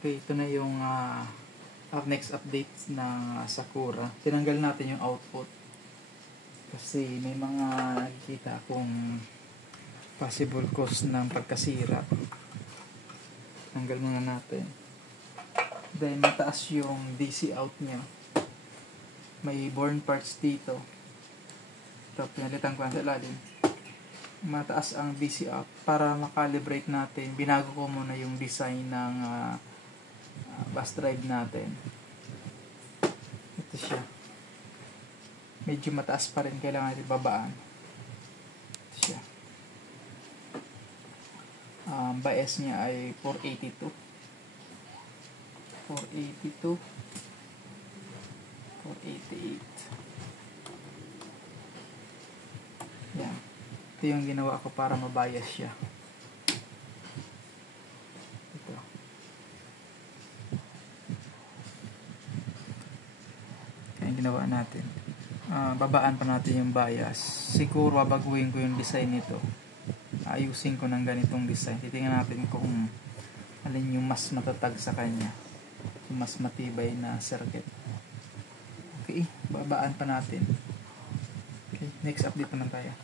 Okay, ito na yung next update ng Sakura. Tinanggal natin yung output kasi may mga nakikita akong possible cause ng pagkasira. Tanggal muna natin. Then mataas yung DC out niya. May born parts dito. Ito, pinalitan ko lang sa ilalim. Mataas ang DC out. Para makalibrate natin, binago ko muna yung design ng bus drive natin. Ito siya. Medyo mataas pa rin, kailangan natin babaan. Ito siya. Bias niya ay 482. 488. Yan. Ito yung ginawa ko para mabias siya. Ito. Yan ginawa natin. Babaan pa natin yung bias. Siguro babaguhin ko yung design nito. Ayusin ko ng ganitong design. Titingnan natin kung alin yung mas matatag sa kanya. Yung mas matibay na circuit. Okay, babaan pa natin. Okay, next update naman tayo.